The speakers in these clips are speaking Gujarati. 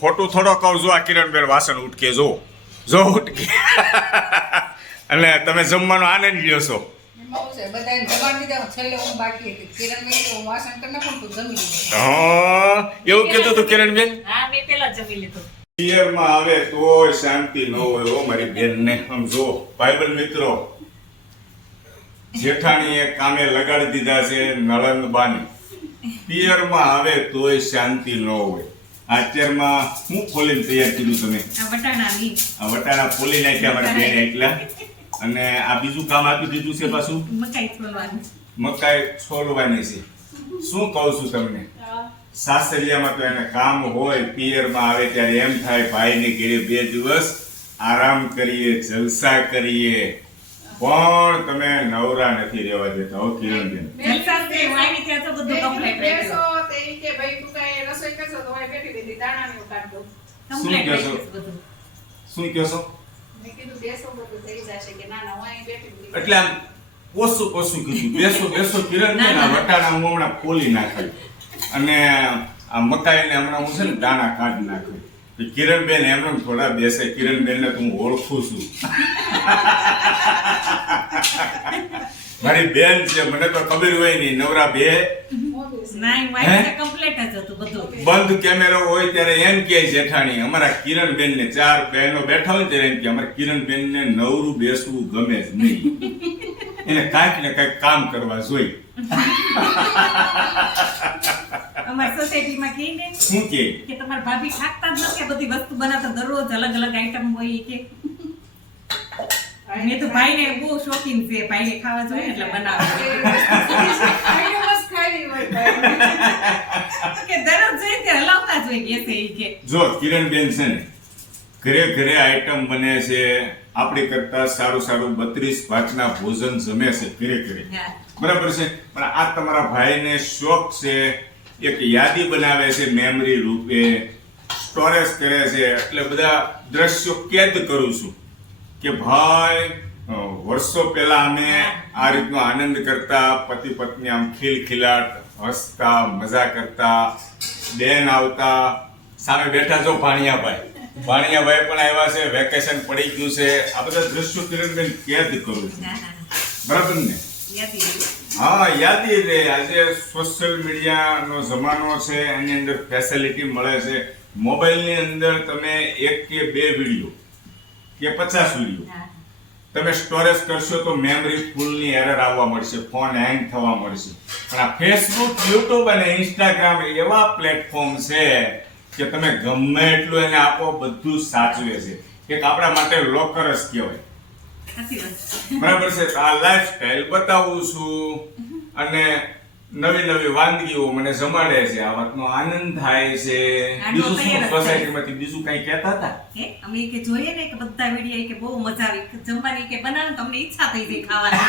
ખોટું થોડો કહું છું. આ કિરણબેન વાસણ ઉટકે જો ઉટકે અને તમે જમવાનો આનંદ લ્યો છો. એવું કીધું તું કિરણબેન? પિયરમાં આવે તોય શાંતિ ન હોય. ઓ મારી બેન ને સમજો ભાઈબંધ મિત્રો, જેઠાણીએ કામે લગાડી દીધા છે નળંદબાની. પિયરમાં આવે તોય શાંતિ ન હોય. અત્યારમાં હું ખોલીને તૈયાર કર્યું તમે? આ વટાણા ફોલી નાખ્યા મારા બેન એટલા. અને આ બીજું કામ આપી દીધું છે પાછું મકાઈ છોલવાની છે. શું કહું છું તમને, સાસરિયામાં તો એને કામ હોય, પિયરમાં આવે ત્યારે એમ થાય ભાઈને ઘરે 2 દિવસ આરામ કરીએ, જલસા કરીએ, પણ તમે નવરા નથી રહેવા દેતા. હો કિરણબેન, શું કહેશો? એટલે આમ ઓછું કીધું, બેસો કિરણબેન. આ વટાણા હું હમણાં ફોલી નાખ્યું અને આ મકાઈને હમણાં હું છે ને દાણા કાઢી નાખ્યું. કિરણબેન એમને થોડા બેસે. કિરણબેન ને હું ઓળખું છું, મારી બેન છે, મને તો ખબર હોય નહીં. નવરા બે બંધ કેમેરો હોય ત્યારે એમ કે જેઠાણી અમારા કિરણબેન ને, 4 બહેનો બેઠા હોય ત્યારે એમ કે અમારા કિરણબેન ને નવરું બેસવું ગમે જ નહીં, એને કાંઈક ને કાંઈક કામ કરવા જોઈએ. અમારી સોસાયટીમાં કહીને શું કે તમારા ભાભી ખાતા જ નથી, બધી વસ્તુ બનાવતા દરરોજ અલગ અલગ આઈટમ હોય કે મેં તો ભાઈને બહુ શોખીન છે, ભાઈને ખાવા જોઈએ એટલે બનાવે કે દરરોજ જોઈએ તે હલાવતા જ હોય કે કે જો કિરણબેન છે ને ઘરે ઘરે આઈટમ બને છે. આપણી કરતા સારું 32 ભાતના ભોજન જમે છે ઘરે ઘરે, બરાબર છે. પણ આ તમારા ભાઈને શોખ છે, એક યાદી બનાવે છે, મેમરી રૂપે સ્ટોરેજ કરે છે. એટલે બધા દ્રશ્યો કેદ કરું છું કે ભાઈ વર્ષો પહેલા અમે આ રીતનો આનંદ કરતા, પતિ પત્ની આમ ખિલખિલાટ હસતા મજા કરતા, બેન આવતા, સામે બેઠા છો ભાણિયાભાઈ પણ આવ્યા છે, વેકેશન પડી ગયું છે. આ બધા દ્રશ્યો કિરણબેન કેદ કરું છું, બરાબર ને? હા, યાદી રે. આજે સોશિયલ મીડિયાનો જમાનો છે, એની અંદર ફેસિલિટી મળે છે. મોબાઈલની અંદર તમે 1 કે 2 વિડીયો કે 50 વિડીયો તમે સ્ટોરેજ કરશો તો મેમરી ફૂલની એરર આવવા મળશે, ફોન હેંગ થવા મળશે. પણ આ ફેસબુક, યુટ્યુબ અને ઇન્સ્ટાગ્રામ એવા પ્લેટફોર્મ છે કે તમે ગમે એટલું એને આપો, બધું સાચવે છે. એક આપણા માટે લોકર જ કહેવાય, બરાબર છે. આ લાઈફસ્ટાઈલ બતાવું છું અને નવી વાનગીઓ મને જમાડે છે, આ વાતનો આનંદ થાય છે. બીજું શું સોસાયટીમાંથી બીજું કઈ કહેતા હતા? અમે કે જોઈએ ને કે બધા વિડિયો કે બહુ મજા આવી જમવાની, કે બનાવવાની તમને ઈચ્છા થઈ જાય ખાવાની.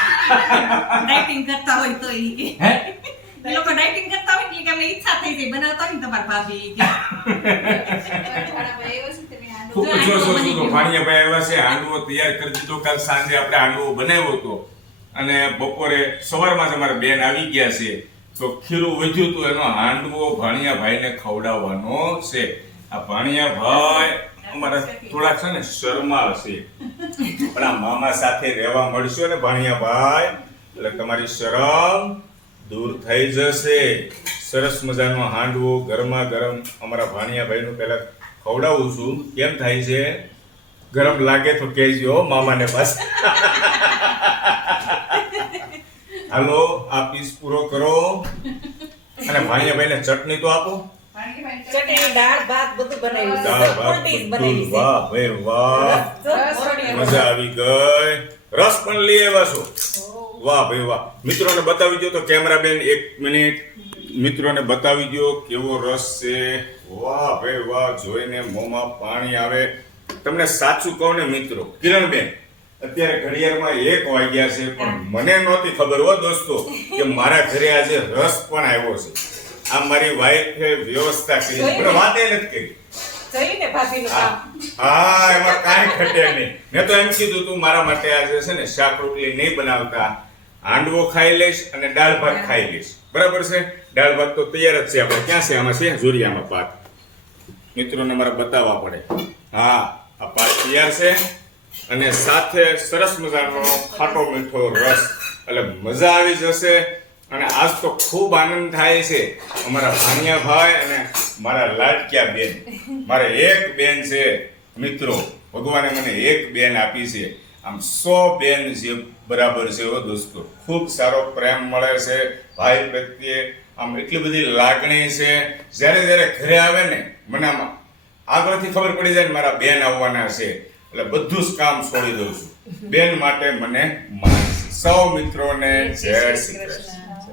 ડાયટિંગ કરતા હોય તો ઈ કે એ લોકો ડાયટિંગ કરતા હોય એટલે કે અમને ઈચ્છા થઈ જાય બનાવતા હોય ને તમારા ભાભી કે ભાણિયાભાઈ આવ્યા છે, હાંડવો તૈયાર કરી દીધો. કાલ સાંજે આપણે હાંડવો બનાવ્યો હતો અને બપોરે સવારમાં જ અમારા બેન આવી ગયા છે, તો ખીરું વધ્યું હતું, એનો હાંડવો ભાણિયાભાઈને ખવડાવવાનો છે. આ ભાણિયાભાઈ અમારા થોડાક છે ને શર્મા છે, પણ આ મામા સાથે રહેવા મળશો ને ભાણિયાભાઈ એટલે તમારી શરમ દૂર થઈ જશે. સરસ મજાનો હાંડવો ગરમા ગરમ અમારા ભાણિયાભાઈનું પહેલા ખવડાવું છું. કેમ થાય છે? ગરમ લાગે તો કહેજો મામાને બસ. હાલો, આ પીસ પૂરો કરો અને ભાણિયાભાઈને ચટણી તો આપો. ચટણી, દાળ ભાત બધું બનાવ્યું છે. વાહ ભાઈ વાહ, મજા આવી ગઈ. રસ પણ લઈ આવ્યા છો? વાહ ભાઈ વાહ. મિત્રોને બતાવી દો તો કેમેરામેન, 1 મિનિટ મિત્રોને બતાવી દો કેવો રસ છે. વાહ ભાઈ વાહ, જોઈને મોંમાં પાણી આવે. તમને સાચું કહું ને મિત્રો, કિરણબેન અત્યારે ઘડિયાળમાં 1 વાગ્યા છે, પણ મને નહોતી ખબર હો દોસ્તો કે મારા ઘરે આજે રસ પણ આવ્યો છે. આ મારી વાઈફે વ્યવસ્થા કરી, પણ વાતે નથી કરી. જોઈને ભાભીનું કામ. હા, એમાં કાંઈ ઘટે નહીં. મેં તો એમ કીધું તું મારા માટે આજે છે ને શાક રોટલી નહીં બનાવતા, હાંડવો ખાઈ લઈશ અને દાળ ભાત ખાઈ લઈશ, બરાબર છે? દાળ ભાત તો તૈયાર જ છે. આપણે ક્યાં છે? આમાં છે જોરિયામાં ભાત. મિત્રોને મારે બતાવવા પડે. હા, આ પાક તૈયાર છે અને સાથે સરસ મજાનો ખાટો મીઠો રસ, એટલે મજા આવી જશે. અને આજ તો ખૂબ આનંદ થાય છે અમારા ભાણિયાભાઈ અને મારા લાડક્યા બેન. મારે એક બેન છે મિત્રો, ભગવાને મને એક બેન આપી છે. આમ 100 બેન છે બરાબર છે હો દોસ્તો. ખૂબ સારો પ્રેમ મળે છે ભાઈ પ્રત્યે, આમ એટલી બધી લાગણી છે. જ્યારે જ્યારે ઘરે આવે ને મને આમ આગળથી ખબર પડી જાય ને મારા બેન આવવાના છે, એટલે બધું જ કામ છોડી દઉં છું. બેન માટે મને માન. સૌ મિત્રોને જય શ્રી કૃષ્ણ.